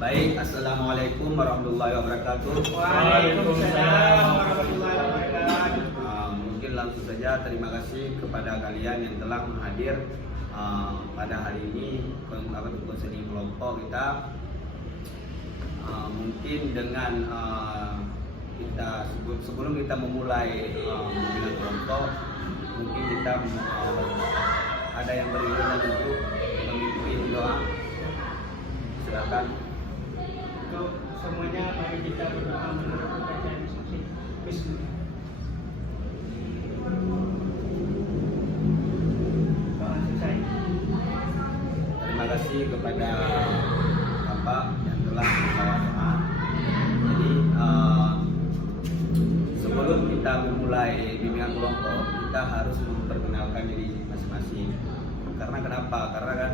Baik, assalamualaikum warahmatullahi wabarakatuh. Waalaikumsalam warahmatullahi wabarakatuh. Mungkin langsung saja terima kasih kepada kalian yang telah hadir pada hari ini untuk seni kelompok kita. Mungkin dengan kita sebelum kita memulai membina kelompok, mungkin kita ada yang beriringan untuk memimpin doa. Silakan. Untuk semuanya mari kita berdoa menurut bacaan suci. Bismillah. Doa selesai. Terima kasih kepada Bapak yang telah membawa doa. Jadi sebelum kita memulai bimbingan kelompok, kita harus memperkenalkan diri masing-masing. Karena kenapa? Karena kan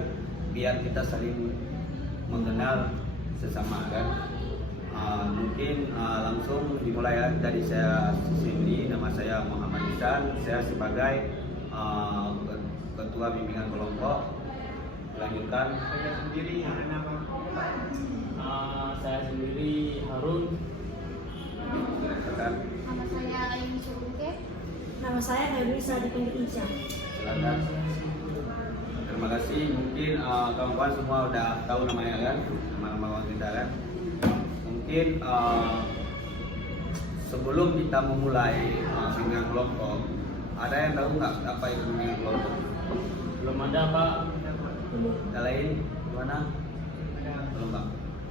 biar kita saling mengenal sesama kan. Mungkin langsung dimulai ya dari saya sendiri. Nama saya Muhammad Ihsan. Saya sebagai ketua bimbingan kelompok. Lanjutkan. Saya sendiri nama Saya sendiri Harun. Silakan. Nama saya Aini Suruke. Nama saya Nurisa dipanggil Isya. Silakan. Terima kasih. Mungkin kawan-kawan semua udah tahu namanya kan, nama-nama kawan kita kan. Mungkin sebelum kita memulai bimbingan kelompok, ada yang tahu nggak apa itu bimbingan kelompok? Belum ada Pak. Yang lain gimana? Belum Pak.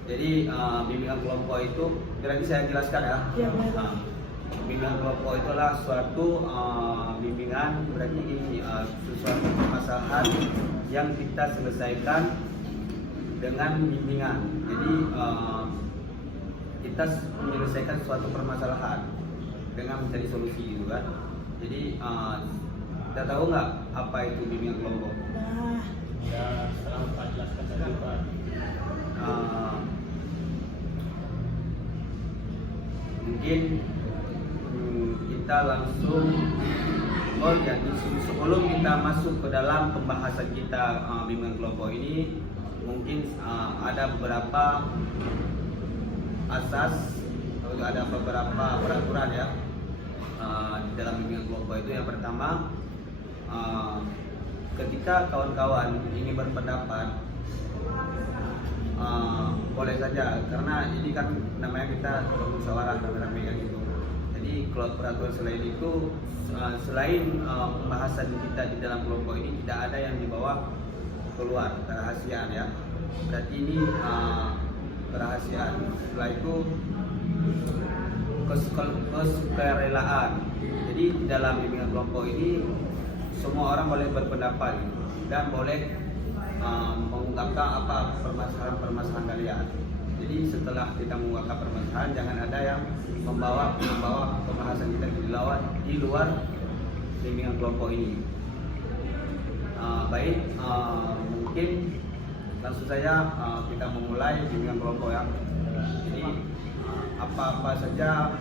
Jadi bimbingan kelompok itu, berarti saya jelaskan ya. Ya, baik. Bimbingan kelompok itu adalah suatu bimbingan, berarti ini suatu permasalahan yang kita selesaikan dengan bimbingan. Jadi kita menyelesaikan suatu permasalahan dengan mencari solusi gitu kan. Jadi kita tahu nggak apa itu bimbingan kelompok? Dah. Ya, sekarang Pak jelaskan saja Pak. Mungkin kita langsung jadi sebelum kita masuk ke dalam pembahasan kita bimbingan kelompok ini, mungkin ada beberapa asas atau ada beberapa peraturan ya di dalam bimbingan kelompok itu. Yang pertama, ketika kawan-kawan ini berpendapat, boleh saja, karena ini kan namanya kita bermusyawarah rame-rame kan gitu. Jadi kalau peraturan selain itu, selain pembahasan kita di dalam kelompok ini tidak ada yang dibawa keluar, kerahasiaan ya. Berarti ini kerahasiaan. Setelah itu kesukarelaan. Jadi di dalam bimbingan kelompok ini semua orang boleh berpendapat dan boleh mengungkapkan apa permasalahan kalian. Jadi setelah kita mengungkapkan permasalahan, jangan ada yang membawa pembahasan kita di luar bimbingan kelompok ini. Baik, mungkin langsung saja kita memulai bimbingan kelompok ya. Jadi apa-apa saja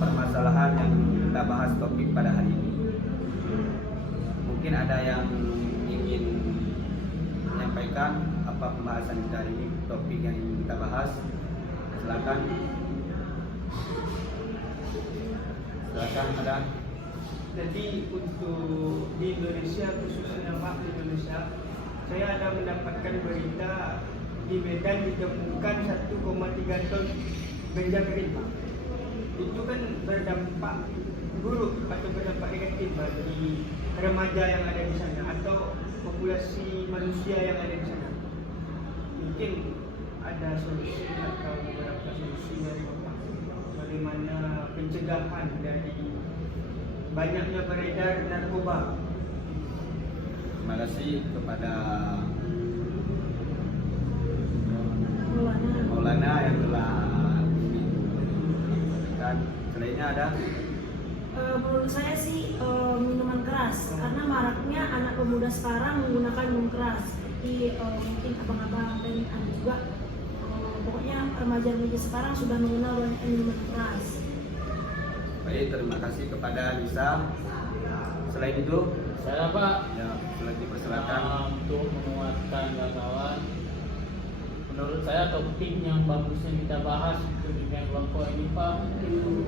permasalahan yang kita bahas topik pada hari ini. Mungkin ada yang ingin menyampaikan apa pembahasan kita hari ini, topik yang ingin kita bahas. Silakan. Silakan ada. Jadi untuk di Indonesia, khususnya Pak di Indonesia, saya ada mendapatkan berita di Medan ditemukan 1,3 ton ganja kering Pak. Itu kan berdampak buruk atau berdampak negatif bagi remaja yang ada di sana atau populasi manusia yang ada di sana. Mungkin ada solusi atau beberapa solusi dari Bapak bagaimana pencegahan dari banyaknya beredar narkoba. Terima kasih kepada Maulana yang telah dan selainnya ada. Menurut saya sih minuman keras, karena maraknya anak pemuda sekarang menggunakan minum keras. Jadi mungkin abang-abang dan juga pokoknya remaja-remaja sekarang sudah mengenal minuman keras. Baik, terima kasih kepada Nisa. selain itu Saya Pak ya selain dipersilakan. untuk menguatkan kawan, menurut saya topik yang bagusnya kita bahas itu dunia kelompok ini Pak itu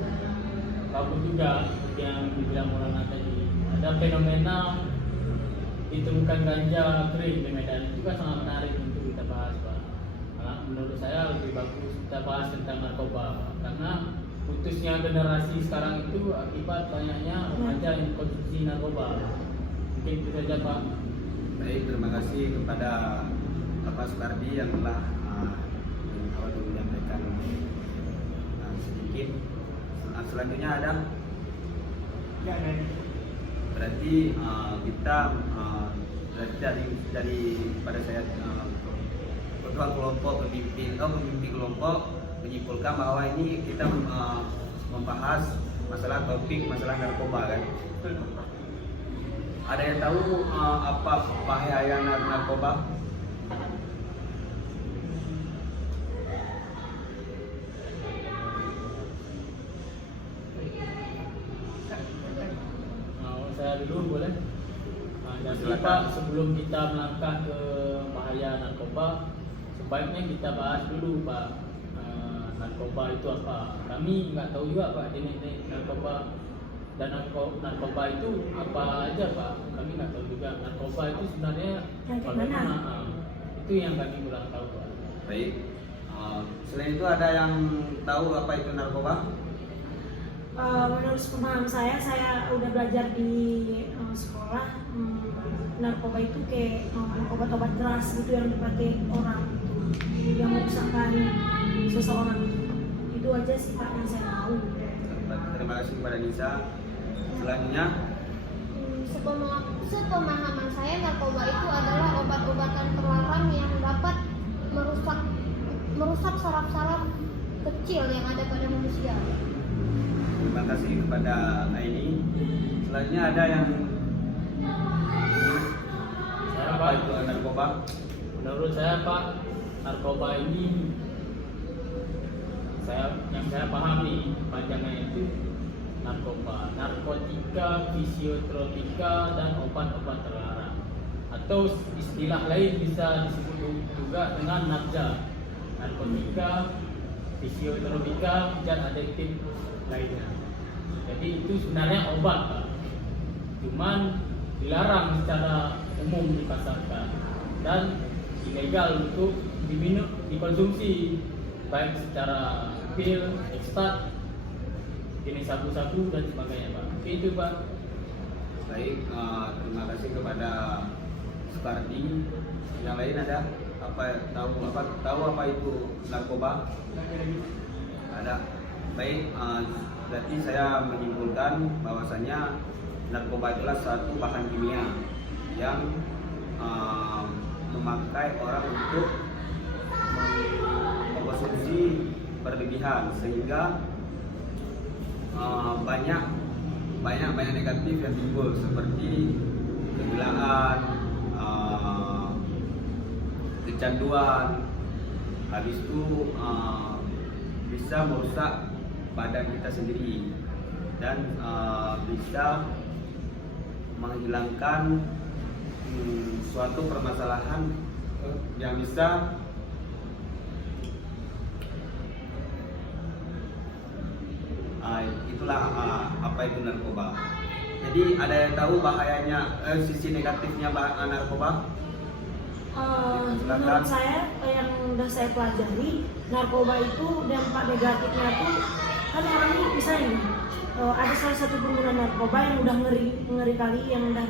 bagus juga seperti yang dibilang Maulana tadi. Ada fenomena ditemukan ganja kering di Medan itu juga sangat menarik untuk kita bahas Pak. Karena menurut saya lebih bagus kita bahas tentang narkoba Pak. Karena putusnya generasi sekarang itu akibat banyaknya remaja yang konsumsi narkoba. Mungkin itu saja Pak. Baik, terima kasih kepada Bapak Sukardi yang telah menyampaikan sedikit. Selanjutnya ada Ya, dari berarti kita berarti dari pada saya ketua kelompok pemimpin kelompok menyimpulkan bahwa ini kita membahas masalah topik masalah narkoba kan. Ada yang tahu apa bahaya narkoba? Mau saya dulu boleh? Jadi Silakan. Pak, sebelum kita melangkah ke bahaya narkoba, sebaiknya kita bahas dulu Pak, narkoba itu apa? Kami nggak tahu juga Pak jenis narkoba dan narkoba itu apa aja Pak? Kami nggak tahu juga. Narkoba itu sebenarnya Yang kayak bagaimana? mana? Itu yang kami kurang tahu Pak. Baik. Selain itu ada yang tahu apa itu narkoba? Menurut pemahaman saya udah belajar di sekolah. Narkoba itu kayak obat-obat keras gitu yang dipakai orang gitu, yang menyusahkan seseorang itu aja sih Pak yang saya tahu. Terima kasih kepada Nisa. Selanjutnya Sepemahaman saya, narkoba itu adalah obat-obatan terlarang yang dapat merusak saraf-saraf kecil yang ada pada manusia. terima kasih kepada Aini. Selanjutnya ada yang Saya apa Pak, itu narkoba? menurut saya Pak, narkoba ini yang saya pahami panjangnya itu narkoba, narkotika, fisiotropika, dan obat-obat terlarang. Atau istilah lain bisa disebut juga dengan narja, narkotika, fisiotropika, dan adiktif lainnya. Jadi itu sebenarnya obat Pak. Cuman dilarang secara umum dipasarkan dan ilegal untuk diminum, dikonsumsi baik secara pil, ekstrak, jenis sabu-sabu dan sebagainya Pak. Itu Pak. Baik, terima kasih kepada Sukardi. Yang lain ada tahu apa itu narkoba? Ada. Baik, berarti saya menyimpulkan bahwasanya narkoba adalah satu bahan kimia yang memakai orang untuk mengkonsumsi berlebihan sehingga banyak negatif yang timbul seperti kegilaan, kecanduan, habis itu bisa merusak badan kita sendiri dan bisa menghilangkan suatu permasalahan yang bisa itulah apa itu narkoba. Jadi ada yang tahu bahayanya, sisi negatifnya narkoba? Menurut saya yang udah saya pelajari, narkoba itu dampak negatifnya tuh kan orang ini bisa ini ada salah satu pengguna narkoba yang udah ngeri kali, yang udah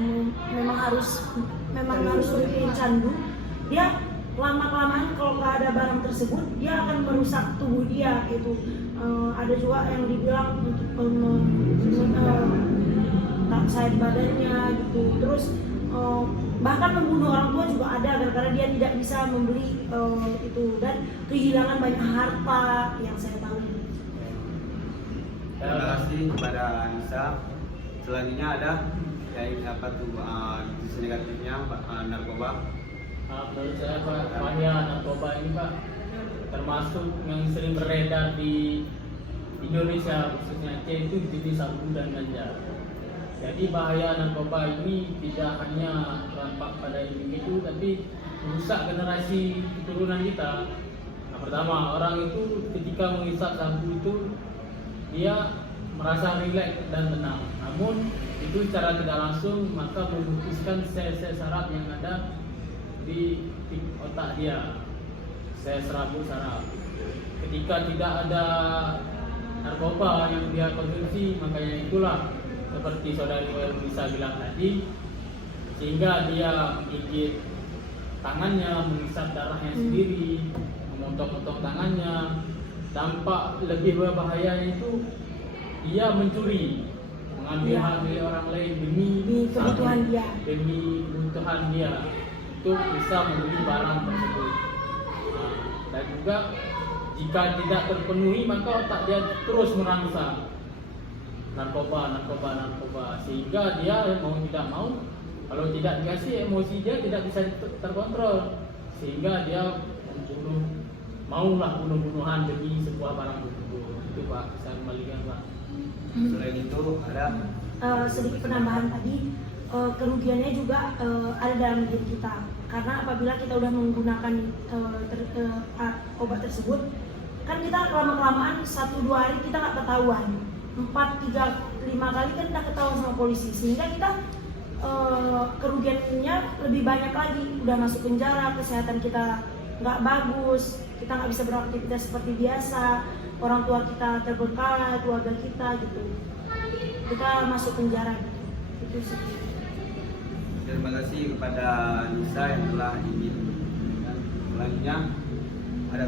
memang harus bikin candu. Dia lama kelamaan kalau nggak ada barang tersebut dia akan merusak tubuh dia gitu. Ada juga yang dibilang untuk sayat badannya gitu. Terus bahkan membunuh orang tua juga ada gara-gara dia tidak bisa membeli itu, dan kehilangan banyak harta yang saya tahu. Terima kasih kepada Anissa. Selanjutnya ada yang apa tuh sisi negatifnya narkoba? Menurut saya Pak, bahaya narkoba ini Pak termasuk yang sering beredar di Indonesia khususnya Aceh itu jenis sabu dan ganja. Jadi bahaya narkoba ini tidak hanya berdampak pada individu, tapi merusak generasi keturunan kita. Nah, pertama, orang itu ketika menghisap sabu itu dia merasa rileks dan tenang. Namun itu secara tidak langsung maka memutuskan sel-sel saraf yang ada di otak dia, sel serabut saraf. Ketika tidak ada narkoba yang dia konsumsi, makanya itulah seperti saudari bisa bilang tadi, sehingga dia menggigit tangannya, menghisap darahnya sendiri, memotong-potong tangannya. Dampak lebih berbahaya itu dia mencuri, mengambil hak milik orang lain demi kebutuhan dia. demi kebutuhan dia untuk bisa membeli barang tersebut. Nah, dan juga jika tidak terpenuhi maka otak dia terus merangsang narkoba, sehingga dia mau tidak mau, kalau tidak dikasih emosi dia tidak bisa terkontrol, sehingga dia maulah bunuh-bunuhan demi sebuah barang tersebut. Itu Pak, saya kembalikan Pak. Selain itu ada Sedikit penambahan tadi, kerugiannya juga ada dalam diri kita, karena apabila kita udah menggunakan obat tersebut, kan kita lama-kelamaan 1-2 hari kita nggak ketahuan, 4-5 kali kan kita ketahuan sama polisi, sehingga kita kerugiannya lebih banyak lagi, udah masuk penjara, kesehatan kita nggak bagus, kita nggak bisa beraktivitas seperti biasa, orang tua kita terbengkalai, keluarga kita gitu, kita masuk penjara gitu. Itu sih. terima kasih kepada Nisa yang telah ingin selanjutnya ada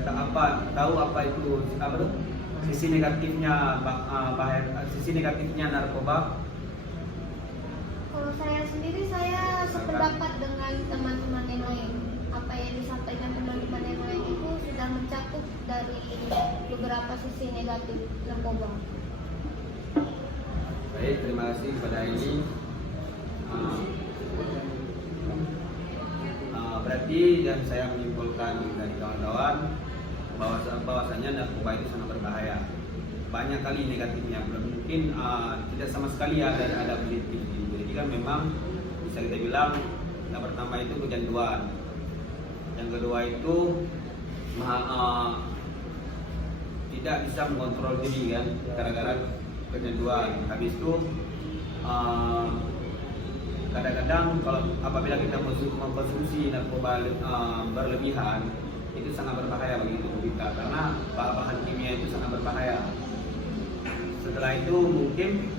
tahu apa itu sisi negatifnya sisi negatifnya narkoba. Kalau saya sendiri, saya sependapat dengan teman-teman yang lain. Apa yang disampaikan teman-teman yang lain itu sudah mencakup dari beberapa sisi negatif narkoba. Baik, terima kasih kepada ini. Berarti dan saya menyimpulkan dari kawan-kawan bahwasanya narkoba itu sangat berbahaya. Banyak kali negatifnya, belum mungkin tidak sama sekali ada positif. Jadi kan memang bisa kita bilang yang pertama itu kecanduan, yang kedua itu tidak bisa mengontrol diri kan gara-gara kecanduan. Habis itu kadang-kadang kalau apabila kita mengkonsumsi narkoba berlebihan, itu sangat berbahaya bagi tubuh kita karena bahan kimia itu sangat berbahaya. Setelah itu mungkin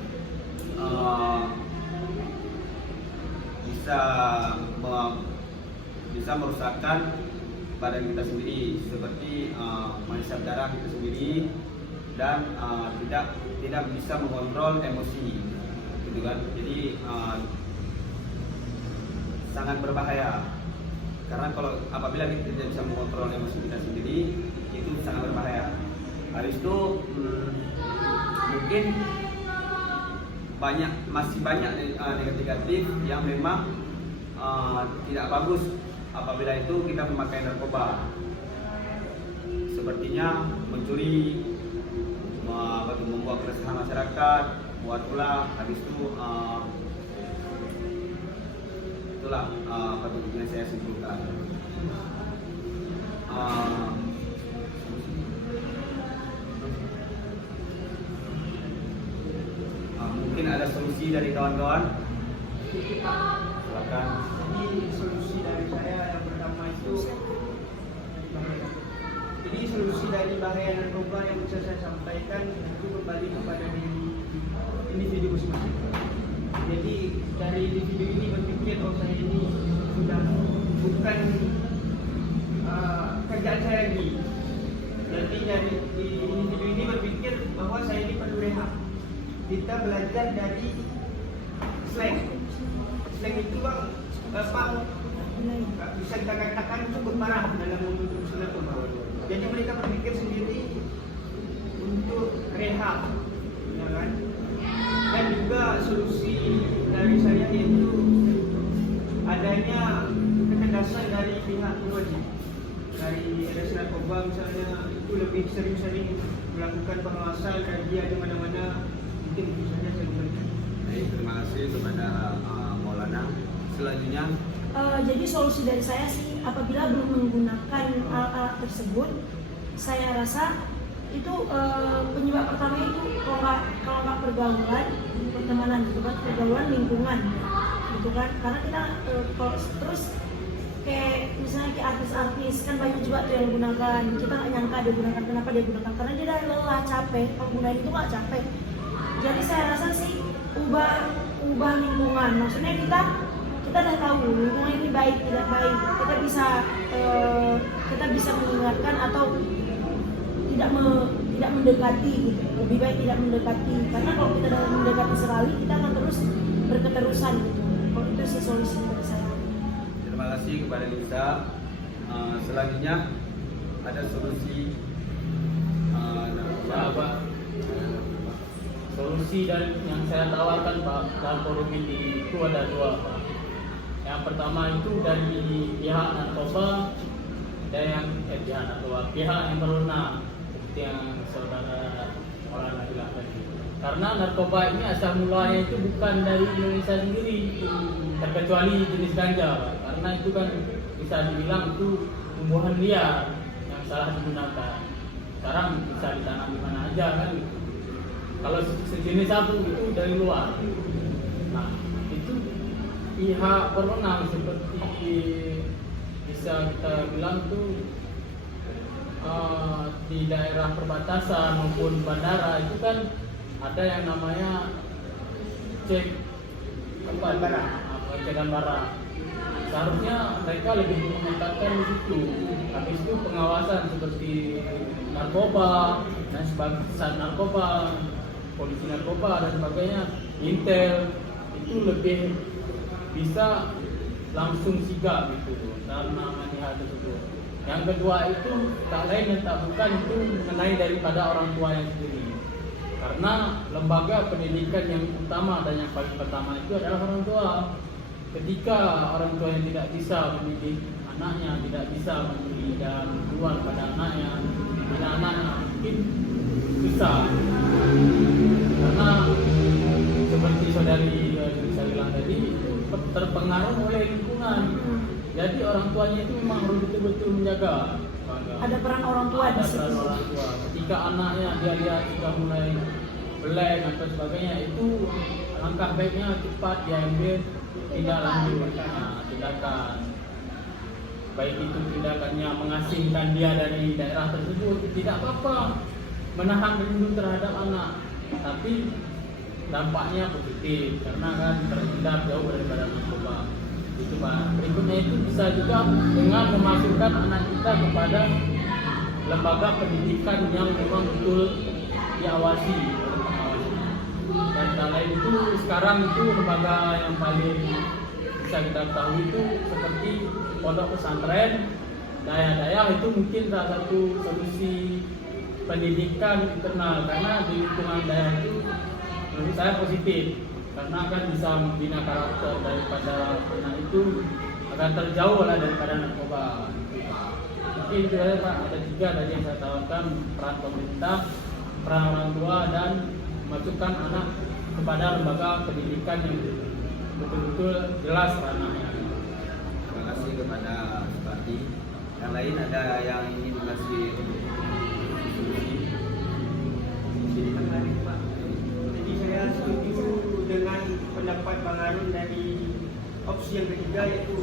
bisa merusakkan badan kita sendiri, seperti menghisap darah kita sendiri dan tidak bisa mengontrol emosi, gitu kan? Jadi sangat berbahaya karena kalau apabila kita tidak bisa mengontrol emosi kita sendiri, itu sangat berbahaya. Habis itu mungkin masih banyak negatif yang memang tidak bagus apabila itu kita memakai narkoba, sepertinya mencuri, membuat keresahan masyarakat, buat ulah. Habis itu itulah patutnya saya simpulkan. Mungkin ada solusi dari kawan-kawan. Silakan. Jadi solusi dari saya yang pertama itu, jadi solusi dari bahaya narkoba yang bisa saya sampaikan itu kembali kepada diri individu masing-masing. Jadi dari individu ini berpikir, oh saya ini sudah bukan kerjaan saya lagi. Jadi dari individu ini berpikir bahwa saya ini perlu rehab. Kita belajar dari slang. Slang itu bang, bisa kita katakan cukup parah dalam menuntut narkoba. Jadi mereka berpikir sendiri untuk rehab, ya kan? Dan juga solusi dari saya yaitu adanya ketegasan dari pihak berwajib. Dari RS Narkoba misalnya itu lebih sering-sering melakukan pengawasan kajian di mana-mana, mungkin bisa saja saya memberikan. Baik, terima kasih kepada Maulana. Selanjutnya, Jadi solusi dari saya sih, apabila belum menggunakan alat-alat tersebut, saya rasa itu penyebab pertama itu kalau nggak pergaulan, pertemanan gitu kan, pergaulan lingkungan gitu kan, karena kita kalau terus kayak misalnya kayak artis-artis kan banyak juga tuh yang gunakan, kita nggak nyangka dia gunakan. Kenapa dia gunakan? Karena dia udah lelah, capek, pengguna itu nggak capek. Jadi saya rasa sih ubah lingkungan, maksudnya kita udah tahu lingkungan ini baik tidak baik, kita bisa mengingatkan atau tidak mendekati gitu. Lebih baik tidak mendekati, karena kalau kita dalam mendekati sekali kita akan terus berketerusan gitu. Kalau itu sih solusi dari saya. terima kasih kepada Lisa. Selanjutnya ada solusi Sahabat, solusi dari yang saya tawarkan Pak dalam forum ini itu ada dua Pak. Yang pertama itu dari pihak narkoba dan pihak yang berwenang seperti yang saudara orang bilang tadi. Karena narkoba ini asal mulanya itu bukan dari Indonesia sendiri, terkecuali jenis ganja Pak. Karena itu kan bisa dibilang itu tumbuhan liar yang salah digunakan. Sekarang bisa ditanam di mana aja kan. Kalau sejenis sabu itu dari luar. Nah, itu pihak berwenang seperti bisa kita bilang tuh di daerah perbatasan maupun bandara itu kan ada yang namanya cek pengecekan barang. Seharusnya mereka lebih mengetatkan di situ. Habis itu pengawasan seperti narkoba dan sebagainya, narkoba, polisi narkoba dan sebagainya, Intel itu lebih bisa langsung sigap gitu dalam menangani hal tersebut. Yang kedua itu tak lain dan tak bukan itu mengenai daripada orang tua yang sendiri. Karena lembaga pendidikan yang utama dan yang paling pertama itu adalah orang tua. Ketika orang tua yang tidak bisa mendidik anaknya, tidak bisa memberi dan keluar pada anaknya, anak-anaknya mungkin susah. Karena seperti saudari saya bilang tadi, terpengaruh oleh lingkungan. Jadi orang tuanya itu memang harus betul-betul menjaga. Ada peran orang tua di Ada situ. peran orang tua. Ketika anaknya dia lihat sudah mulai blank atau sebagainya, itu langkah baiknya cepat diambil tindak lanjut, tindakan. Baik itu tindakannya mengasingkan dia dari daerah tersebut, tidak apa-apa. Menahan rindu terhadap anak, tapi dampaknya positif karena kan terhindar jauh daripada narkoba. Itu Pak. Berikutnya itu bisa juga dengan memasukkan anak kita kepada lembaga pendidikan yang memang betul diawasi. Dan lain itu sekarang itu lembaga yang paling bisa kita ketahui itu seperti pondok pesantren, daya-daya itu mungkin salah satu solusi pendidikan internal, karena di lingkungan daerah itu menurut saya positif karena akan bisa membina karakter daripada anak itu agar terjauh lah daripada narkoba. Mungkin itu saja Pak, ada 3 tadi yang saya tawarkan: peran pemerintah, peran orang tua, dan memasukkan anak kepada lembaga pendidikan yang betul-betul jelas ranahnya. terima kasih kepada Bupati. Yang lain ada yang ingin kasih solusi? Menarik Pak. Jadi saya setuju dengan pendapat Bang Harun dari opsi yang ketiga, yaitu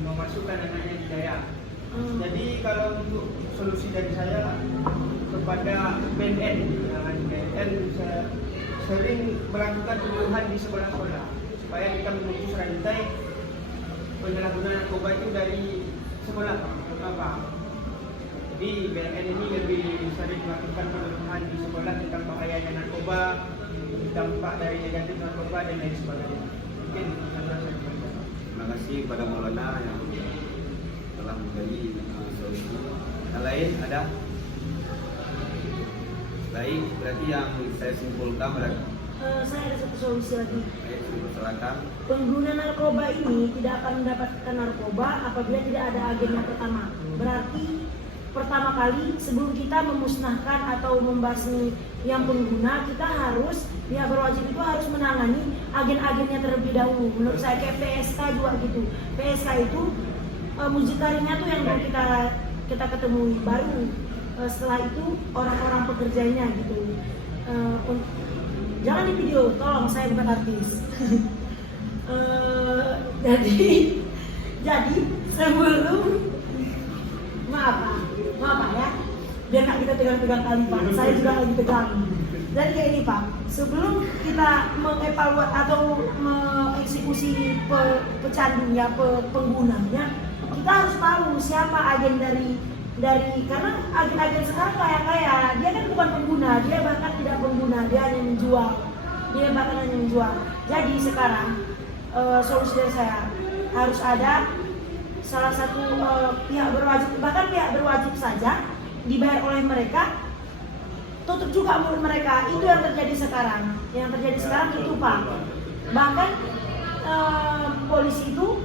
memasukkan anaknya di daya. Jadi kalau untuk solusi dari saya kepada BNN, BNN saya sering melakukan penyuluhan di sekolah-sekolah supaya kita memutus rantai penyalahgunaan narkoba itu dari sekolah apa. Jadi BNN ini lebih sering melakukan penyuluhan di sekolah tentang bahayanya narkoba, dampak dari negatif narkoba dan lain sebagainya. Mungkin saya Terima kasih kepada Maulana yang telah memberi solusi. Yang lain ada? Baik, berarti yang saya simpulkan berarti Saya ada satu solusi lagi. baik, silakan. Pengguna narkoba ini tidak akan mendapatkan narkoba apabila tidak ada agen yang pertama. Berarti pertama kali sebelum kita memusnahkan atau membasmi yang pengguna, kita harus, pihak berwajib itu harus menangani agen-agennya terlebih dahulu. Menurut saya kayak PSK juga gitu. PSK itu mucikarinya tuh yang dulu kita ketemui, baru setelah itu orang-orang pekerjanya gitu. Jangan di video, tolong, saya bukan artis. Jadi sebelum maaf ya, biar nggak kita pegang-pegang kali Pak, saya juga lagi pegang. Jadi kayak ini Pak, sebelum kita mengevaluasi atau mengeksekusi pecandunya, penggunanya, kita harus tahu siapa agen dari karena agen-agen sekarang kaya dia kan bukan pengguna, dia bahkan tidak pengguna, dia hanya menjual, Jadi sekarang solusi dari saya harus ada salah satu pihak berwajib, bahkan pihak berwajib saja dibayar oleh mereka, tutup juga mulut mereka. Itu yang terjadi sekarang. Itu Pak. Bahkan polisi itu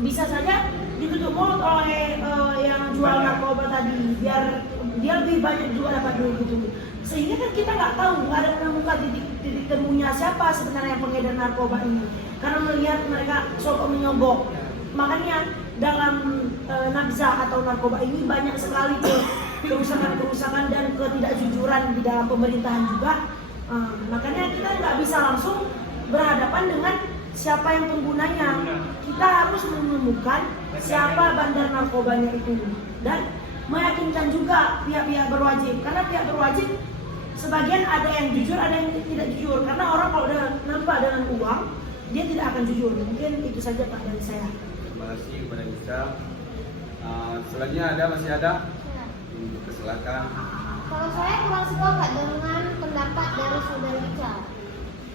bisa saja ditutup mulut oleh yang jual narkoba tadi, biar dia lebih banyak juga dapat duit gitu. Sehingga kan kita nggak tahu, nggak ada menemukan titik temunya siapa sebenarnya yang pengedar narkoba ini. Karena melihat mereka sokok menyogok. Makanya dalam nafza atau narkoba ini banyak sekali kerusakan dan ketidakjujuran di dalam pemerintahan juga. Makanya kita nggak bisa langsung berhadapan dengan siapa yang penggunanya. Kita harus menemukan siapa bandar narkobanya itu dan meyakinkan juga pihak-pihak berwajib, karena pihak berwajib sebagian ada yang jujur, ada yang tidak jujur. Karena orang kalau udah nampak dengan uang, dia tidak akan jujur. Mungkin itu saja Pak dari saya. Terima kasih kepada Nisa. Selanjutnya masih ada? Silakan. Kalau saya kurang sepakat dengan pendapat dari saudara Ica.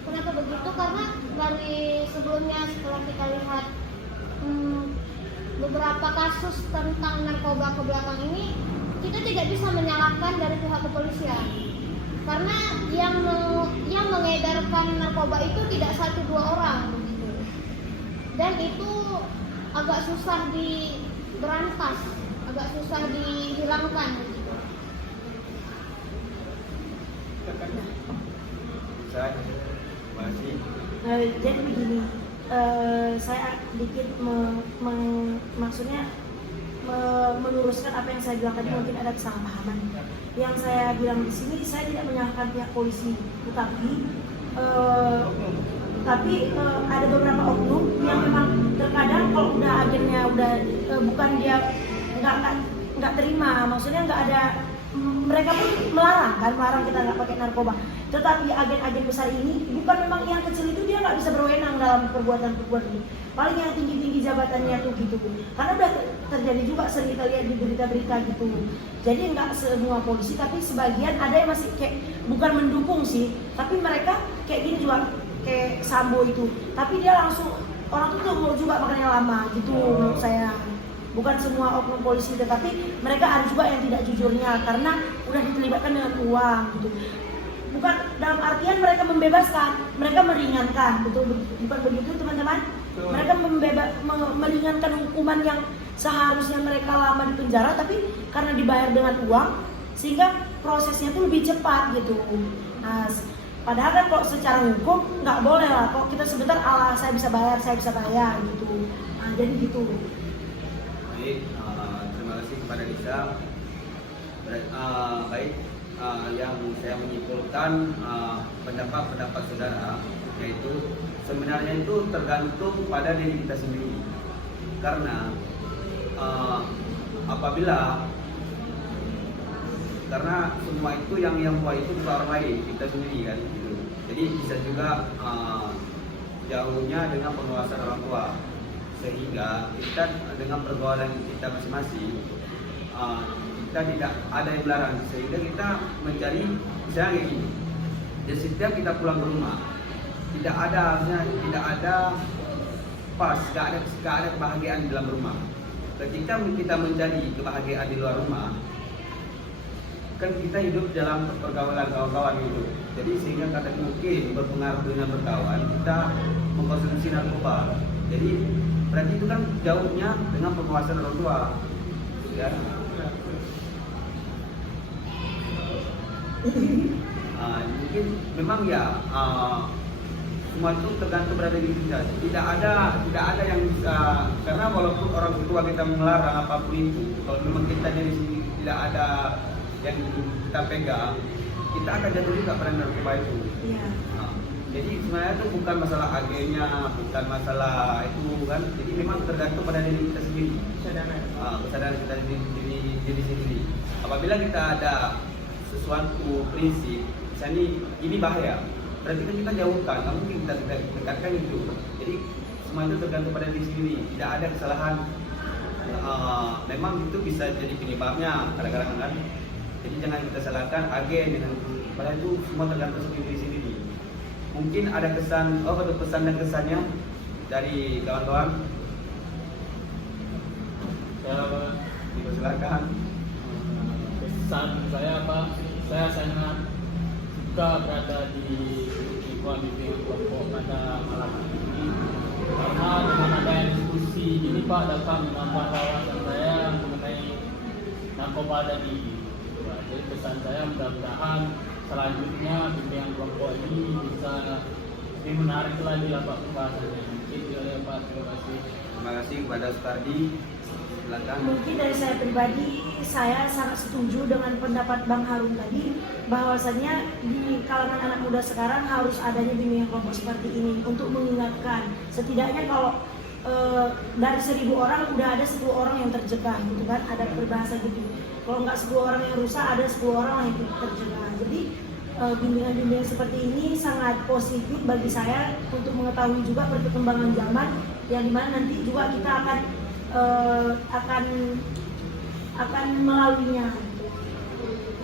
Kenapa begitu? Karena dari sebelumnya setelah kita lihat beberapa kasus tentang narkoba ke belakang ini, kita tidak bisa menyalahkan dari pihak kepolisian. Karena yang mengedarkan narkoba itu tidak 1-2 orang begitu. Dan itu agak susah diberantas, agak susah dihilangkan begitu. Terima kasih. Jadi begini, saya dikit maksudnya meluruskan apa yang saya bilang tadi, mungkin ada kesalahpahaman. Yang saya bilang di sini, saya tidak menyalahkan pihak polisi, tapi ada beberapa oknum yang memang terkadang kalau udah agennya bukan dia nggak terima, maksudnya nggak ada, mereka pun melarang kita nggak pakai narkoba. Tetapi agen-agen besar ini bukan, memang yang kecil itu dia nggak bisa berwenang dalam perbuatan ini. Paling yang tinggi-tinggi jabatannya tuh gitu. Karena udah terjadi juga, sering kita lihat di berita-berita gitu. Jadi nggak semua polisi, tapi sebagian ada yang masih kayak bukan mendukung sih, tapi mereka kayak gini juga, kayak Sambo itu. Tapi dia langsung, orang tuh tunggu juga makanya lama gitu menurut saya. Bukan semua oknum polisi, tetapi mereka ada juga yang tidak jujurnya karena udah diterlibatkan dengan uang gitu. Bukan dalam artian mereka membebaskan, mereka meringankan, betul, bukan begitu teman-teman? Mereka meringankan hukuman yang seharusnya mereka lama di penjara, tapi karena dibayar dengan uang, sehingga prosesnya tuh lebih cepat gitu. Nah, padahal kan kalau secara hukum nggak boleh lah, kalau kita sebentar saya bisa bayar gitu. Nah, jadi gitu. Baik, terima kasih kepada Nisa. Baik, yang saya menyimpulkan pendapat saudara, yaitu sebenarnya itu tergantung pada diri kita sendiri. Karena karena semua itu yang buat itu bukan orang lain, kita sendiri kan gitu. Jadi bisa juga jauhnya dengan pengawasan orang tua, sehingga kita dengan pergaulan kita masing-masing kita tidak ada yang melarang, sehingga kita mencari misalnya kayak gini. Jadi setiap kita pulang ke rumah tidak ada kebahagiaan di dalam rumah. Ketika kita mencari kebahagiaan di luar rumah, kan kita hidup dalam pergaulan kawan-kawan gitu. Jadi sehingga kata mungkin berpengaruh dengan berkawan, kita mengkonsumsi narkoba. Jadi berarti itu kan jauhnya dengan pengawasan orang tua. ya. Mungkin memang ya semua itu tergantung pada diri kita. Tidak ada yang bisa, karena walaupun orang tua kita melarang apapun itu, kalau memang kita dari sini tidak ada yang kita pegang, kita akan jatuh juga pada narkoba itu. Iya. Jadi sebenarnya itu bukan masalah agennya, bukan masalah itu kan. Jadi memang tergantung pada diri kita sendiri. Kesadaran kita diri sendiri. Apabila kita ada sesuatu prinsip, misalnya ini bahaya, berarti kan kita jauhkan, nggak mungkin kita dekatkan itu. Jadi semua itu tergantung pada diri sendiri. Tidak ada kesalahan. Memang itu bisa jadi penyebabnya kadang-kadang kan. Jadi jangan kita salahkan agen, padahal itu semua tergantung diri sendiri. Mungkin ada kesan, pesan dan kesannya dari kawan-kawan. Silakan. Pesan saya Pak, saya sangat suka berada di lingkungan bimbingan kelompok pada malam ini, karena dengan adanya diskusi ini Pak dapat menambah wawasan saya mengenai narkoba dan ini. Jadi pesan saya mudah-mudahan selanjutnya bimbingan kelompok ini bisa lebih menarik lagi lah Pak pembahasannya. Itu ya Pak, terima kasih. Terima kasih kepada Supardi. Silakan. Mungkin dari saya pribadi, saya sangat setuju dengan pendapat Bang Harun tadi, bahwasannya di kalangan anak muda sekarang harus adanya bimbingan kelompok seperti ini untuk mengingatkan. Setidaknya kalau dari 1.000 orang udah ada 10 orang yang tercegah gitu kan, ada peribahasa gitu. Kalau nggak 10 orang yang rusak, ada 10 orang yang tercegah. Jadi bimbingan-bimbingan seperti ini sangat positif bagi saya untuk mengetahui juga perkembangan zaman, yang dimana nanti juga kita akan melaluinya.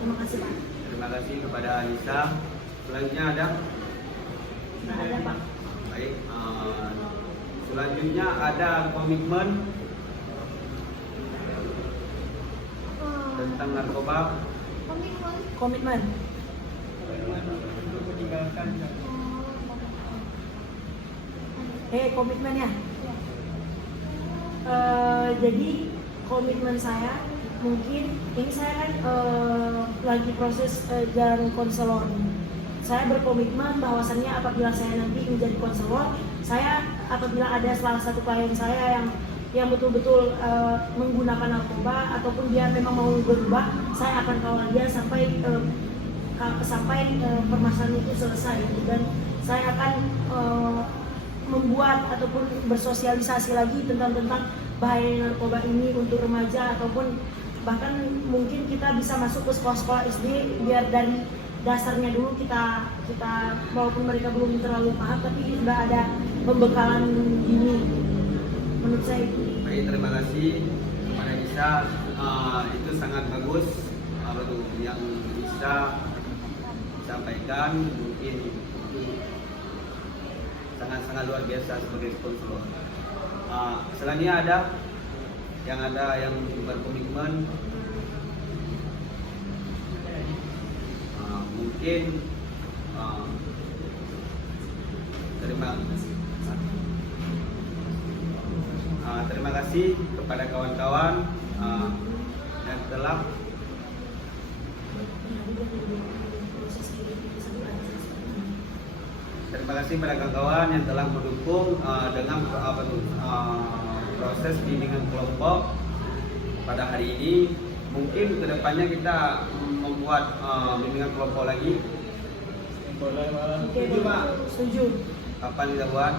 Terima kasih Pak. Terima kasih kepada Anissa. Selanjutnya ada? Ada Pak. Baik. Selanjutnya ada komitmen tentang narkoba. Komitmen. Komitmen. Untuk meninggalkan Komitmennya. Jadi komitmen saya mungkin ini saya kan lagi proses jalan konselor. Saya berkomitmen bahwasannya apabila saya nanti menjadi konselor, saya apabila ada salah satu klien saya yang betul-betul menggunakan narkoba ataupun dia memang mau berubah, saya akan kawal dia sampai permasalahan itu selesai. Dan saya akan membuat ataupun bersosialisasi lagi tentang bahaya narkoba ini untuk remaja, ataupun bahkan mungkin kita bisa masuk ke sekolah-sekolah SD biar dari dasarnya dulu kita walaupun mereka belum terlalu paham tapi sudah ada pembekalan ini. Menurut saya itu. Baik, terima kasih kepada Nisa. Itu sangat bagus yang bisa disampaikan, mungkin sangat luar biasa sebagai sponsor. Selanjutnya ada yang berkomitmen, mungkin terima kasih kepada kawan-kawan yang telah mendukung dengan proses bimbingan kelompok pada hari ini. Mungkin kedepannya kita membuat bimbingan kelompok lagi. Boleh Pak. Setuju, Pak. Setuju. Kapan kita buat?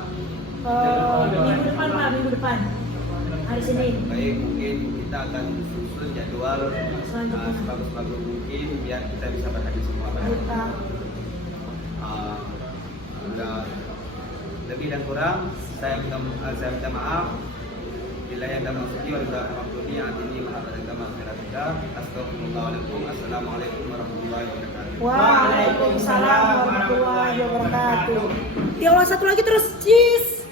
Minggu depan Pak, minggu depan. Hari Senin. Baik, mungkin kita akan susun jadwal Selanjutnya. sebagus-bagus mungkin biar kita bisa berhadir semua. Baik, Pak. Udah lebih dan kurang saya minta maaf. Bila yang dalam studio adalah waktunya ini menghadapkan masyarakat. Astagfirullahaladzim. Assalamualaikum warahmatullahi wabarakatuh. Waalaikumsalam warahmatullahi wabarakatuh. Ya Allah, satu lagi terus, cheese.